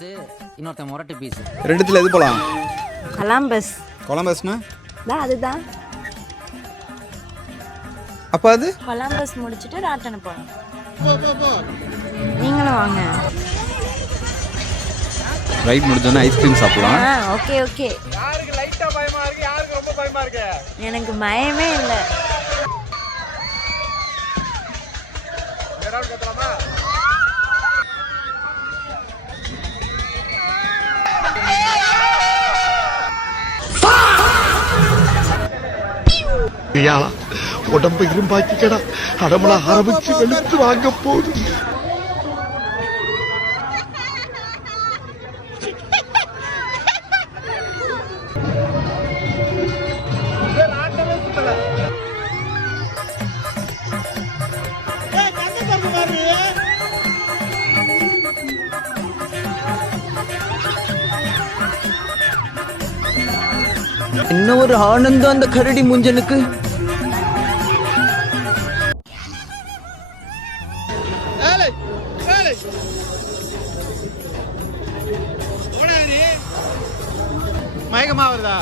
Piece, இன்னொருத்தன் முரட்டு piece. ரெண்டுத்துல எது போலாம்? கொலம்பஸ். கொலம்பஸ்னா அதுதான். அப்ப அது கொலம்பஸ் முடிச்சிட்டு ராட்டன போலாம். நீங்களும் வாங்க. ரைட் முடிஞ்சோன்னா ஐஸ்கிரீம் சாப்பிடலாம். Okay okay. யாருக்கு லைட்டா பயமா இருக்கு, யாருக்கு ரொம்ப பயமா இருக்கு? எனக்கு பயமே இல்ல. ஏதாவது கத்தலாமா? உடம்பு இரும்பாக்கிக்கடா, அடமலா ஆரம்பிச்சு வெளுத்து வாங்க போகுது. என்ன ஒரு ஆனந்தம் அந்த கரடி முஞ்சனுக்கு. மயக்கமா வருதா?